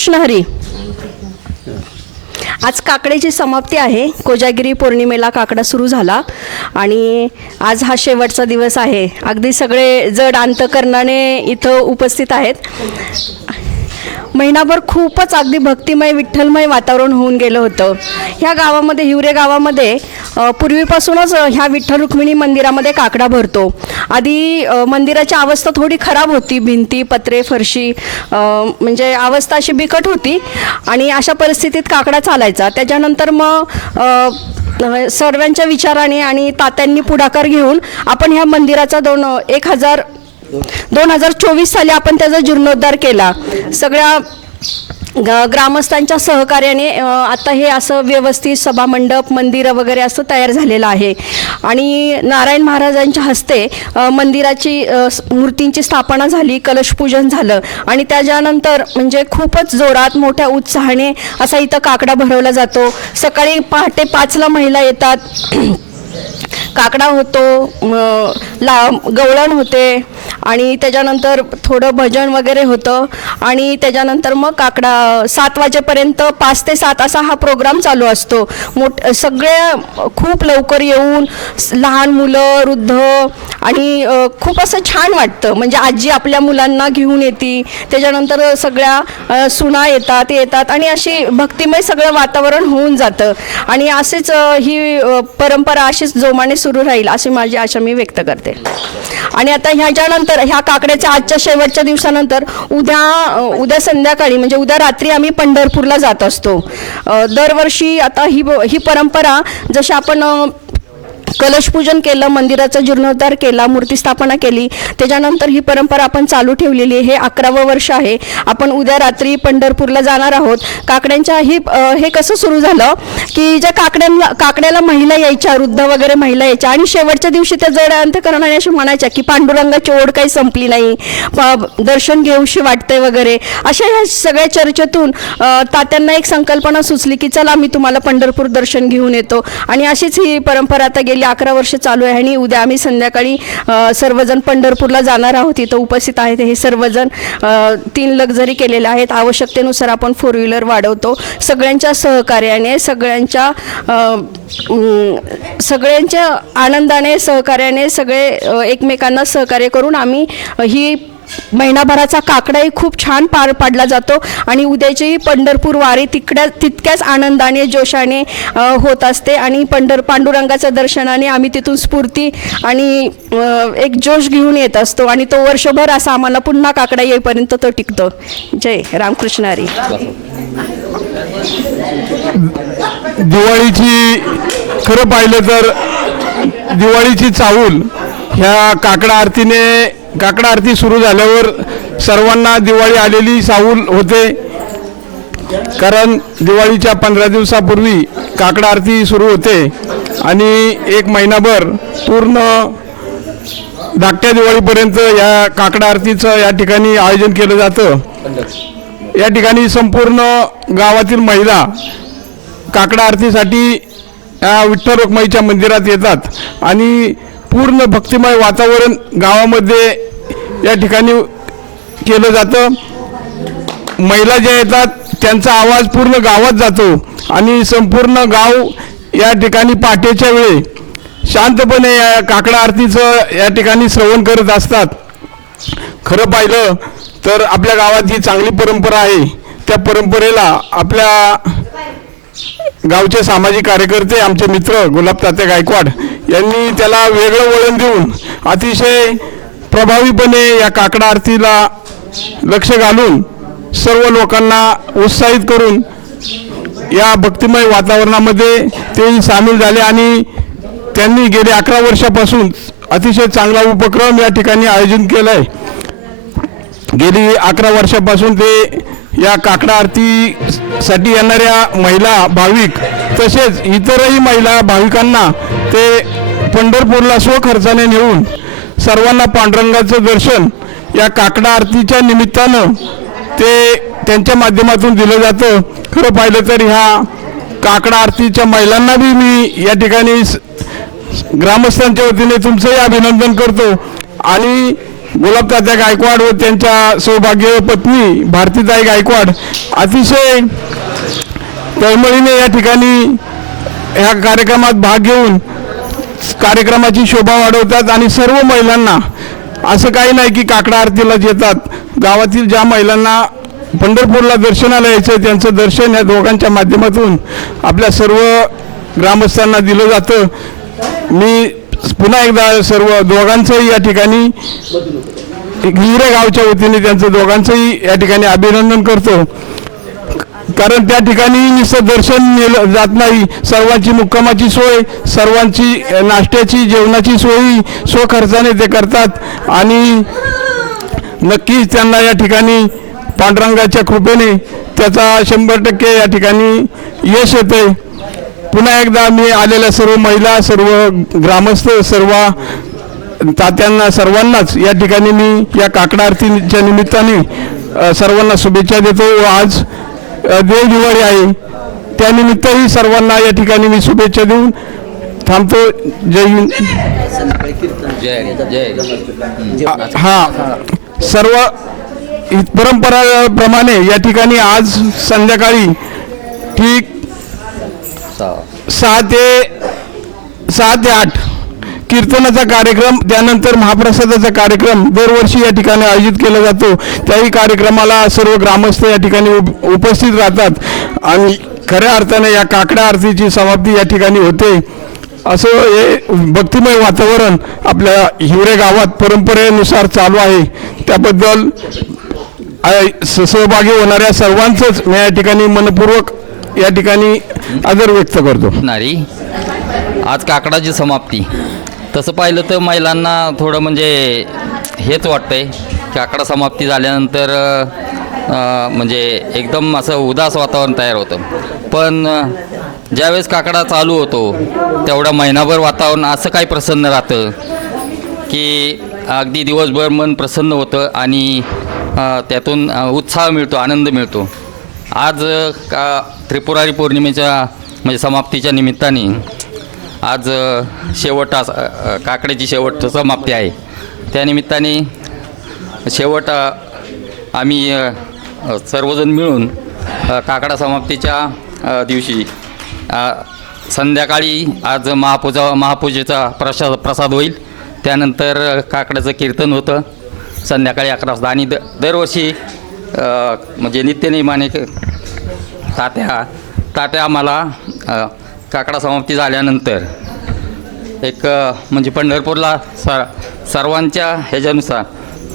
कृष्ण हरी आज काकड्याची समाप्ती आहे. कोजागिरी पौर्णिमेला काकडा सुरू झाला आणि आज हा शेवटचा दिवस आहे. अगदी सगळे जड अंतकरणाने इथं उपस्थित आहेत. महिनाभर खूपच अगदी भक्तिमय विठ्ठलमय वातावरण होऊन गेलं होतं. ह्या गावामध्ये हिवरे गावामध्ये पूर्वीपासूनच ह्या विठ्ठल रुक्मिणी मंदिरामध्ये काकडा भरतो. आधी मंदिराची अवस्था थोडी खराब होती. भिंती पत्रे फरशी म्हणजे अवस्था अशी बिकट होती आणि अशा परिस्थितीत काकडा चालायचा. त्याच्यानंतर मग सर्वांच्या विचाराने आणि तात्यांनी पुढाकार घेऊन आपण ह्या मंदिराचा दोन एक हजार दोन हजार चोवीस साली आपण त्याचा जीर्णोद्धार केला. सगळ्या ग- ग्रामस्थांच्या सहकार्याने आता हे असं व्यवस्थित सभामंडप मंदिरं वगैरे असं तयार झालेलं आहे. आणि नारायण महाराजांच्या हस्ते मंदिराची मूर्तींची स्थापना झाली कलशपूजन झालं. आणि त्याच्यानंतर म्हणजे खूपच जोरात मोठ्या उत्साहाने असा इथं काकडा भरवला जातो. सकाळी पहाटे पाचला महिला येतात. काकडा होतो ला गवळण होते आणि त्याच्यानंतर थोडं भजन वगैरे होतं आणि त्याच्यानंतर मग काकडा सात वाजेपर्यंत पाच ते सात असा हा प्रोग्राम चालू असतो. मोठ सगळे खूप लवकर येऊन लहान मुलं वृद्ध आणि खूप असं छान वाटतं. म्हणजे आजी आपल्या मुलांना घेऊन येते त्याच्यानंतर सगळ्या सुना येतात येतात आणि अशी भक्तिमय सगळं वातावरण होऊन जातं. आणि असेच ही परंपरा अशीच जोमाने सुरू राहील अशी माझी आशा मी व्यक्त करते. आणि आता ह्याच्यानंतर ह्या काकड्याच्या आजच्या शेवटच्या दिवसानंतर उद्या उद्या संध्याकाळी म्हणजे उद्या रात्री आम्ही पंढरपूरला जात असतो. दरवर्षी आता ही ही परंपरा जशी आपण कलशपूजन केलं मंदिराचा जीर्णोद्धार केला मूर्ती स्थापना केली. त्याच्यानंतर ही परंपरा आपण चालू ठेवलेली आहे. हे अकरावं वर्ष आहे. आपण उद्या रात्री पंढरपूरला जाणार आहोत. काकड्यांच्या ही हे कसं सुरू झालं? की ज्या काकड्यांना काकड्याला महिला यायच्या वृद्ध वगैरे महिला यायच्या आणि शेवटच्या दिवशी त्या जड अंतकरणाने अशी म्हणायच्या की पांडुरंगाची ओढ काही संपली नाही. दर्शन घेऊशी वाटते वगैरे. अशा ह्या सगळ्या चर्चेतून तात्यांना एक संकल्पना सुचली की चला मी तुम्हाला पंढरपूर दर्शन घेऊन येतो. आणि अशीच ही परंपरा आता गेली अकरा वर्ष चालू आहे आणि उद्या आम्ही संध्याकाळी सर्वजण पंढरपूरला जाणार आहोत. इथं उपस्थित आहेत हे सर्वजण तीन लक्झरी केलेले आहेत. आवश्यकतेनुसार आपण फोर व्हीलर वाढवतो. सगळ्यांच्या सहकार्याने सगळ्यांच्या सगळ्यांच्या आनंदाने सहकार्याने सगळे एकमेकांना सहकार्य करून आम्ही ही महिनाभराचा काकडाही खूप छान पार पाडला जातो आणि उद्याची पंढरपूर वारी तिकड्या तितक्याच आनंदाने जोशाने होत असते आणि पंढर पांडुरंगाच्या दर्शनाने आम्ही तिथून स्फूर्ती आणि एक जोश घेऊन येत असतो आणि तो वर्षभर असा आम्हाला पुन्हा काकडा येईपर्यंत तो टिकतो. जय रामकृष्ण हरी. दिवाळीची खरं पाहिलं तर दिवाळीची चाहूल ह्या काकडा आरतीने काकडा आरती सुरू झाल्यावर सर्वांना दिवाळी आलेली साऊल होते. कारण दिवाळीच्या पंधरा दिवसापूर्वी काकडा आरती सुरू होते आणि एक महिनाभर पूर्ण धाकट्या दिवाळीपर्यंत या काकडा आरतीचं या ठिकाणी आयोजन केलं जातं. या ठिकाणी संपूर्ण गावातील महिला काकडा आरतीसाठी या विठ्ठल रुक्माईच्या मंदिरात येतात आणि पूर्ण भक्तिमय वातावरण गावामध्ये या ठिकाणी केलं जातं. महिला ज्या येतात त्यांचा आवाज पूर्ण गावात जातो आणि संपूर्ण गाव या ठिकाणी पहाटेच्या वेळी शांतपणे या काकडा आरतीचं या ठिकाणी श्रवण करत असतात. खरं पाहिलं तर आपल्या गावात ही चांगली परंपरा आहे त्या परंपरेला आपल्या गावचे सामाजिक कार्यकर्ते आमचे मित्र गुलाब तात्या गायकवाड यांनी त्याला वेगळं वळण देऊन अतिशय प्रभावीपणे या काकडा आरतीला लक्ष घालून सर्व लोकांना उत्साहित करून या भक्तिमय वातावरणामध्ये तेही सामील झाले आणि त्यांनी गेले अकरा वर्षापासून अतिशय चांगला उपक्रम या ठिकाणी आयोजन केलं आहे गेली अकरा वर्षापासून ते या काकडा आरती साठी येणाऱ्या महिला भाविक तसेच इतरही महिला भाविकांना ते पंढरपूरला स्वखर्चाने नेऊन सर्वांना पांडुरंगाचं दर्शन या काकडा आरतीच्या निमित्तानं ते त्यांच्या माध्यमातून दिलं जातं. खरं पाहिलं तर ह्या काकडा आरतीच्या महिलांना बी मी या ठिकाणी स- ग्रामस्थांच्या वतीने तुमचंही अभिनंदन करतो. आणि गुलाब गायकवाड व त्यांच्या सौभाग्य पत्नी भारतीताई गायकवाड. अतिशय तळमळीने या ठिकाणी ह्या कार्यक्रमात भाग घेऊन कार्यक्रमाची शोभा वाढवतात आणि सर्व महिलांना असं काही नाही की काकडा आरतीलाच येतात. गावातील ज्या महिलांना पंढरपूरला दर्शनाला यायचं आहे, त्यांचं दर्शन या दोघांच्या माध्यमातून आपल्या सर्व ग्रामस्थांना दिलं जातं. मी पुन्हा एकदा सर्व दोघांचंही या ठिकाणी हिवरे गावच्या वतीने त्यांचं दोघांचंही या ठिकाणी अभिनंदन करतो. कारण त्या ठिकाणी नुसतं दर्शन नेलं जात नाही. सर्वांची मुक्कामाची सोय सर्वांची नाश्त्याची जेवणाची सोयी स्वखर्चाने ते करतात. आणि नक्कीच त्यांना या ठिकाणी पांडुरंगाच्या कृपेने त्याचा शंभर टक्के या ठिकाणी यश येते पुन्हा एकदा मी आलेल्या सर्व महिला सर्व ग्रामस्थ सर्व तात्यांना सर्वांनाच या ठिकाणी मी या काकडा आरतीच्या निमित्ताने सर्वांना शुभेच्छा देतो. व आज देव दिवाळी आहे. त्यानिमित्तही सर्वांना या ठिकाणी मी शुभेच्छा देऊन थांबतो. जय हिंद. हा. सर्व परंपरा परंपराप्रमाणे या ठिकाणी आज संध्याकाळी ठीक सहा ते सहा ते आठ. कीर्तनाचा कार्यक्रम त्यानंतर महाप्रसादाचा कार्यक्रम दरवर्षी या ठिकाणी आयोजित केला जातो. त्याही कार्यक्रमाला सर्व ग्रामस्थ या ठिकाणी उप- उपस्थित राहतात. आणि खऱ्या अर्थाने या काकडा आरतीची समाप्ती या ठिकाणी होते. असं हे भक्तिमय वातावरण आपल्या हिवरे गावात परंपरेनुसार चालू आहे. त्याबद्दल स- सहभागी होणाऱ्या सर्वांचंच मी या ठिकाणी मनपूर्वक या ठिकाणी आदर व्यक्त करतो. नारी आज काकडाची समाप्ती. तसं पाहिलं तर महिलांना थोडं म्हणजे हेच वाटतंय. काकडा समाप्ती झाल्यानंतर म्हणजे एकदम असं उदास वातावरण तयार होतं. पण ज्यावेळेस काकडा चालू होतो तेवढा महिनाभर वातावरण असं काही प्रसन्न राहतं की अगदी दिवसभर मन प्रसन्न होतं आणि त्यातून उत्साह मिळतो आनंद मिळतो. आज का त्रिपुरारी पौर्णिमेच्या म्हणजे समाप्तीच्या निमित्ताने आज शेवट काकड्याची शेवट समाप्ती आहे. त्यानिमित्ताने शेवट आम्ही सर्वजण मिळून काकडा समाप्तीच्या दिवशी संध्याकाळी आज महापूजा महापूजेचा प्रसाद प्रसाद होईल. त्यानंतर काकड्याचं कीर्तन होतं. संध्याकाळी अकरा वाजता. आणि द दरवर्षी म्हणजे नित्यनियमाने तात्या तात्या आम्हाला काकडा समाप्ती झाल्यानंतर एक म्हणजे पंढरपूरला स सर्वांच्या ह्याच्यानुसार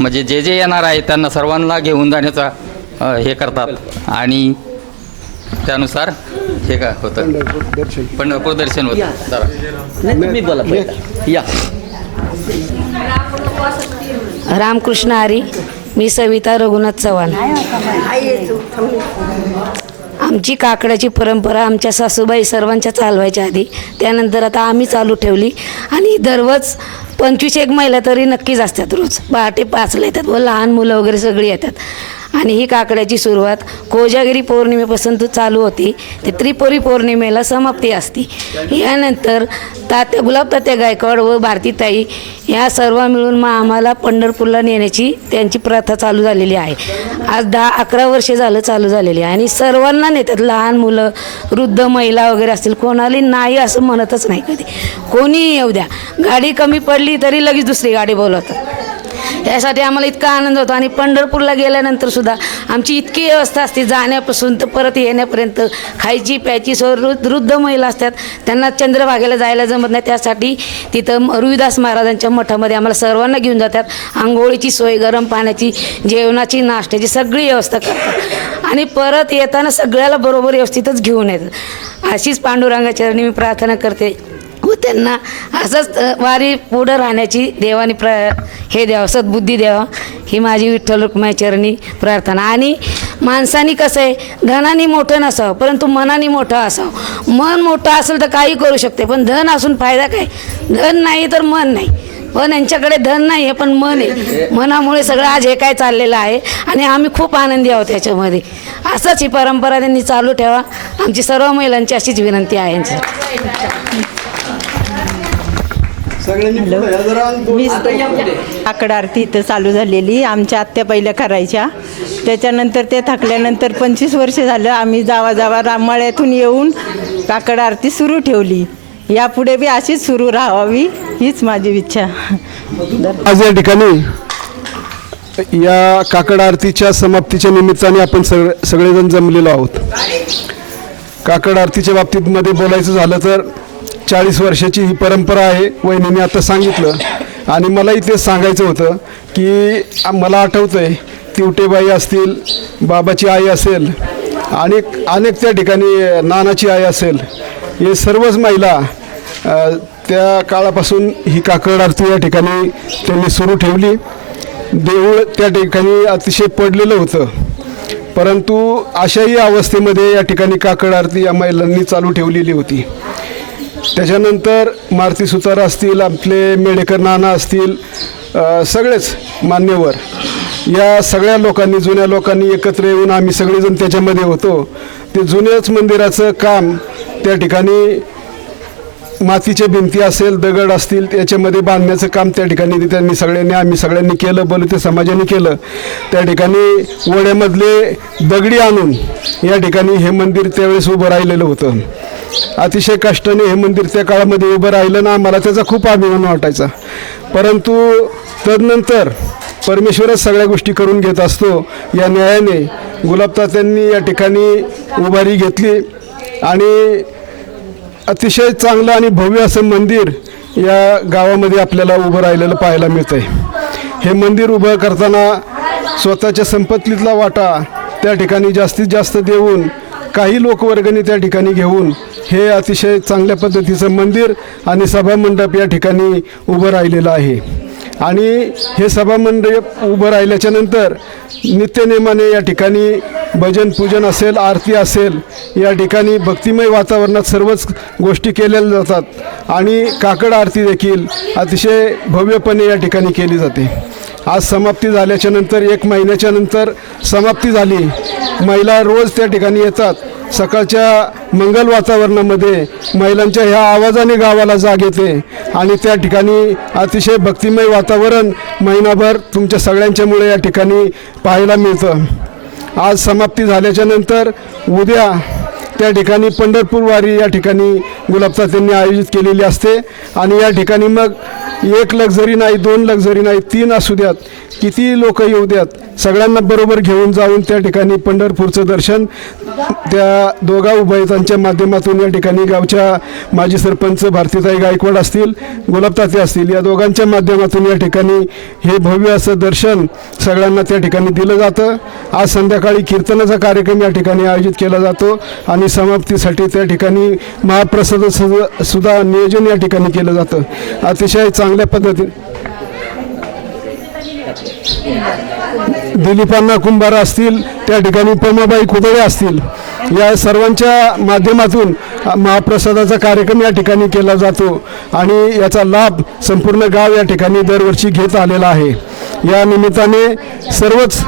म्हणजे जे जे येणार आहे त्यांना सर्वांना घेऊन जाण्याचा हे करतात. आणि त्यानुसार हे काय होतं? पंढरपूर दर्शन होतं. या. रामकृष्ण हरी मी सविता रघुनाथ चव्हाण. आमची काकड्याची परंपरा आमच्या सासूबाई सर्वांच्या चालवायच्या आधी त्यानंतर आता आम्ही चालू ठेवली. आणि दररोज पंचवीस एक महिला तरी नक्कीच असतात रोज. पहाटे पाचला येतात व लहान मुलं वगैरे सगळी येतात. आणि ही काकड्याची सुरुवात कोजागिरी पौर्णिमेपासून तर चालू होती. ते त्रिपुरी पौर्णिमेला समाप्ती असते. यानंतर तात्या गुलाब तात्या गायकवाड व भारतीताई ह्या सर्व मिळून मग आम्हाला पंढरपूरला नेण्याची त्यांची प्रथा चालू झालेली आहे. आज दहा अकरा वर्षे झालं चालू झालेली आहे. आणि सर्वांना नेतात. लहान मुलं वृद्ध महिला वगैरे असतील. कोणाला नाही असं म्हणतच नाही कधी. कोणीही येऊ द्या. गाडी कमी पडली तरी लगेच दुसरी गाडी बोलवतात. यासाठी आम्हाला इतका आनंद होतो. आणि पंढरपूरला गेल्यानंतर सुद्धा आमची इतकी व्यवस्था असते. जाण्यापासून तर परत येण्यापर्यंत खायची प्यायची सोय वृद्ध वृद्ध महिला असतात. त्यांना चंद्रभागेला जायला जमत नाही. त्यासाठी तिथं रुईदास महाराजांच्या मठामध्ये आम्हाला सर्वांना घेऊन जातात. आंघोळीची सोय गरम पाण्याची जेवणाची नाश्त्याची सगळी व्यवस्था करतात. आणि परत येताना सगळ्याला बरोबर व्यवस्थितच घेऊन येतात. अशीच पांडुरंगाच्या चरणी मी प्रार्थना करते. त्यांना असंच वारी पुढं राहण्याची देवाने प्र हे द्यावं सद्बुद्धी द्यावा ही माझी विठ्ठल रुक्माई चरणी प्रार्थना. आणि माणसानी कसं आहे धनाने मोठं नसावं परंतु मनाने मोठं असावं. मन मोठं असेल तर काही करू शकते पण धन असून फायदा काय? धन नाही तर मन नाही. पण यांच्याकडे धन नाही आहे पण मन आहे. मनामुळे सगळं आज हे काय चाललेलं आहे आणि आम्ही खूप आनंदी आहोत याच्यामध्ये. असंच ही परंपरा त्यांनी चालू ठेवा. आमची सर्व महिलांची अशीच विनंती आहे यांची मी आकड आरती इथं चालू झालेली. आमच्या आत्या पहिल्या करायच्या. त्याच्यानंतर ते थकल्यानंतर पंचवीस वर्ष झालं आम्ही जावा जावा राममाळ्यातून येऊन काकड आरती सुरू ठेवली. यापुढे बी अशीच सुरू राहावी हीच माझी इच्छा. आज या ठिकाणी या काकड आरतीच्या समाप्तीच्या निमित्ताने आपण सगळे सगळेजण जमलेलो आहोत. काकड आरतीच्या बाबतीत मध्ये बोलायचं झालं तर चाळीस वर्षाची ही परंपरा आहे वहिनीने आता सांगितलं. आणि मला इथे सांगायचं होतं की मला आठवतं आहे तिवटेबाई असतील बाबाची आई असेल आणि अनेक त्या ठिकाणी नानाची आई असेल. हे सर्वच महिला त्या काळापासून ही काकड आरती या ठिकाणी त्यांनी सुरू ठेवली. देऊळ त्या ठिकाणी अतिशय पडलेलं होतं. परंतु अशाही अवस्थेमध्ये या ठिकाणी काकड आरती या महिलांनी चालू ठेवलेली होती. त्याच्यानंतर मारुती सुतार असतील आपले मेडेकर नाना असतील सगळेच मान्यवर. या सगळ्या लोकांनी जुन्या लोकांनी एकत्र येऊन आम्ही सगळेजण त्याच्यामध्ये होतो. ते जुन्याच मंदिराचं काम त्या ठिकाणी मातीच्या भिंती असेल दगड असतील त्याच्यामध्ये बांधण्याचं काम त्या ठिकाणी त्यांनी सगळ्यांनी आम्ही सगळ्यांनी केलं बलुते समाजाने केलं. त्या ठिकाणी वड्यामधले दगडी आणून या ठिकाणी हे मंदिर त्यावेळेस उभं राहिलेलं होतं. अतिशय कष्टाने हे मंदिर त्या काळामध्ये उभं राहिलं ना मला त्याचा खूप अभिमान वाटायचा. परंतु तदनंतर परमेश्वरच सगळ्या गोष्टी करून घेत असतो. या न्यायाने गुलाबतात्यांनी या ठिकाणी उभारी घेतली आणि अतिशय चांगलं आणि भव्य असं मंदिर या गावामध्ये आपल्याला उभं राहिलेलं पाहायला मिळतं आहे हे मंदिर उभं करताना स्वतःच्या संपत्तीतला वाटा त्या ठिकाणी जास्तीत जास्त देऊन काही लोकवर्गणी त्या ठिकाणी घेऊन हे अतिशय चांगल्या पद्धतीचं मंदिर आणि सभामंडप या ठिकाणी उभं राहिलेलं आहे. आणि हे सभामंडप उभं राहिल्याच्या नंतर नित्यनेमाने या ठिकाणी भजन पूजन असेल आरती असेल या ठिकाणी भक्तिमय वातावरणात सर्वच गोष्टी केल्या जातात. आणि काकड आरती देखील अतिशय भव्यपणे या ठिकाणी केली जाते. आज समाप्ती झाल्याच्यानंतर एक महिन्याच्या नंतर समाप्ती झाली. महिला रोज त्या ठिकाणी येतात. सकाळच्या मंगल वातावरणामध्ये महिलांच्या ह्या आवाजाने गावाला जाग येते. आणि त्या ठिकाणी अतिशय भक्तिमय वातावरण महिनाभर तुमच्या सगळ्यांच्यामुळे या ठिकाणी पाहायला मिळतं. आज समाप्ती झाल्याच्यानंतर उद्या त्या ठिकाणी पंढरपूर वारी या ठिकाणी गुलाबता त्यांनी आयोजित केलेली असते. आणि या ठिकाणी मग एक लक्झरी नाही दोन लक्झरी नाही तीन असू द्यात. किती लोक येऊ द्यात? सगळ्यांना बरोबर घेऊन जाऊन त्या ठिकाणी पंढरपूरचं दर्शन त्या दोघा उभयतांच्या माध्यमातून या ठिकाणी गावच्या माजी सरपंच भारतीताई गायकवाड असतील गुलाबताते असतील या दोघांच्या माध्यमातून या ठिकाणी हे भव्य असं दर्शन सगळ्यांना त्या ठिकाणी दिलं जातं. आज संध्याकाळी कीर्तनाचा कार्यक्रम या ठिकाणी आयोजित केला जातो आणि समाप्तीसाठी त्या ठिकाणी महाप्रसाद सुद्धा नियोजन या ठिकाणी केलं जातं. अतिशय चांगल्या पद्धतीने दिलीपांना कुंभार असतील त्या ठिकाणी पमाबाई कुदळे असतील. या सर्वांच्या माध्यमातून महाप्रसादाचा कार्यक्रम या ठिकाणी केला जातो आणि याचा लाभ संपूर्ण गाव या ठिकाणी दरवर्षी घेत आलेला आहे. या निमित्ताने सर्वच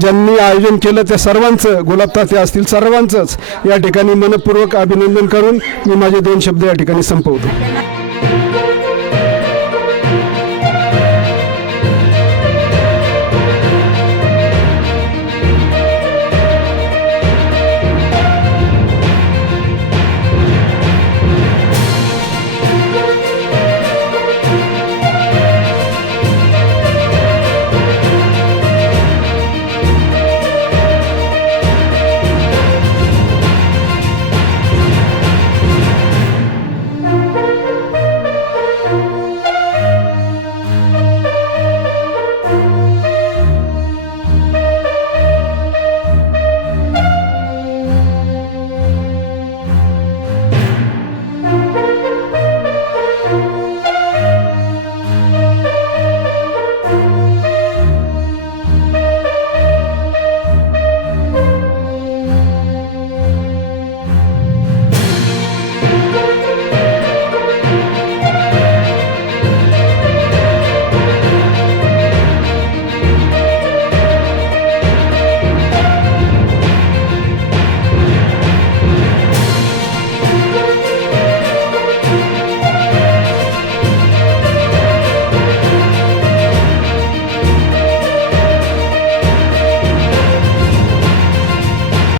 ज्यांनी आयोजन केलं त्या सर्वांचं गुलाबताते असतील सर्वांचंच या ठिकाणी मनपूर्वक अभिनंदन करून मी माझे दोन शब्द या ठिकाणी संपवतो.